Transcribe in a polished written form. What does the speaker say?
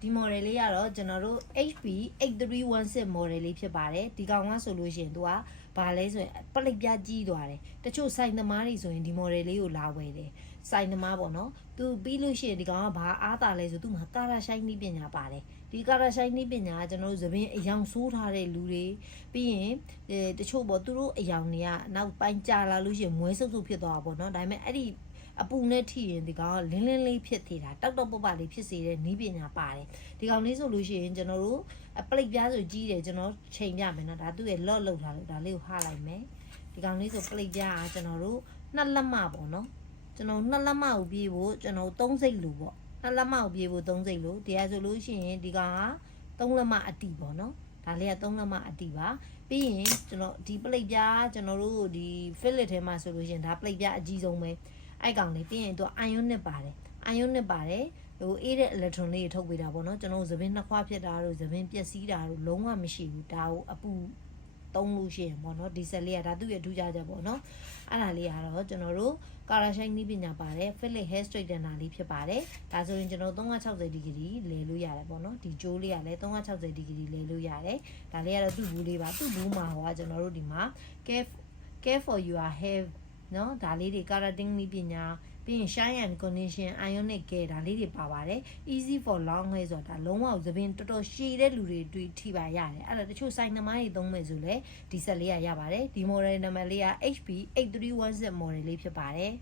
ဒီ model လေးကတော့ကျွန်တော်တို့ HP 8316 model လေးဖြစ်ပါတယ်ဒီကောင်ကဆိုလို့ရှိရင်သူကဘာလဲဆိုရင်ပလိတ်ပြကြီးသွားတယ်တချို့ဆိုင်သမားတွေဆိုရင်ဒီ model လေးကိုလာဝယ်တယ်ဆိုင်သမားပေါ့နော်သူပြီးလို့ရှိရင်ဒီကောင်ကဘာအားတာလဲဆိုသူမှာကာရာရှိုင်းနည်းပညာပါတယ်ဒီကာရာရှိုင်းနည်းပညာကကျွန်တော်တို့သပင်အယောင်ဆိုးထားတဲ့လူတွေပြီးရင်တချို့ပေါ့သူတို့အယောင်တွေကနောက်ပိုင်းကြာလာလို့ရှိရင်မွဲဆုပ်ဆုပ်ဖြစ်သွားတာပေါ့နော်ဒါပေမဲ့အဲ့ဒီအပူနဲ့ထိရင်ဒီကောင်ကလင်းလင်းလေးဖြစ်သေးတာတောက်တောက်ပပလေးဖြစ်စေတဲ့နီးပညာပါတယ်ဒီကောင်လေးဆိုလို့ရှိရင်ကျွန်တော်တို့ပလိတ်ပြားဆိုကြီးတယ်ကျွန်တော်ချိန်ပြမယ်နော်ဒါသူ့ရဲ့ lock လောက်ထားလို့ဒါလေးကိုဟားလိုက်မယ်ဒီကောင်လေးဆိုပလိတ်ပြားကကျွန်တော်တို့နှစ်လက်မပေါ့နော်ကျွန်တော်နှစ်လက်မကိုပြေးဖို့ကျွန်တော်သုံးစိတ်လို့ပေါ့နှစ်လက်မကိုပြေးဖို့သုံးစိတ်လို့တရားဆိုလို့ရှိရင်ဒီကောင်ကသုံးလက်မအတီပေါ့နော်ဒါလေးကသုံးလက်မအတီပါပြီးရင်ကျွန်တော်ဒီပလိတ်ပြားကျွန်တော်တို့ဒီ fillet ထဲမှာဆိုလို့ရှိရင်ဒါပလိတ်ပြားအကြီးဆုံးပဲအဲ့ကောင်လေးပြီးရင်သူ ion နစ်ပါတယ် ion နစ်ပါတယ်ဟိုအေးတဲ့ electron လေးတွေထုတ်ပေးတာပေါ့နော်ကျွန်တော်သပင်းနှစ်ခွားဖြစ်တာတို့သပင်းပျက်စီးတာတို့လုံးဝမရှိဘူးဒါကိုအပူသုံးလို့ရှိရင်ပေါ့နော်ဒီဆက်လေးကဒါသူ့ရဲ့ထူးခြားချက်ပေါ့နော်အဲ့ဒါလေးကတော့ကျွန်တော်တို့ကာရာရှိုင်းနည်းပညာပါတယ် fillet hair straightener လေးဖြစ်ပါတယ်ဒါဆိုရင်ကျွန်တော်360 ဒီဂရီလဲလို့ရတယ်ပေါ့နော်ဒီကြိုးလေးကလည်း360 ဒီဂရီလဲလို့ရတယ်ဒါလေးကတော့သူ့ဘူးလေးပါသူ့ဘူးမှာဟောကျွန်တော်တို့ဒီမှာ care for your hair နော်ဒါလေးတွေ keratin နည်းပညာပြီးရင် shine and condition ionic care ဒါလေးတွေပါပါတယ် easy for long hair ဆိုတာဒါလုံးဝသပင်တော်တော်ရှည်တဲ့လူတွေတွေ့ထိပါရတယ်အဲ့ဒါတချို့ size နှမိုင်းတွေသုံးမယ်ဆိုလဲဒီဆက်လေးရပါတယ်ဒီ model နံပါတ်လေးက HP 8316 model လေးဖြစ်ပါတယ်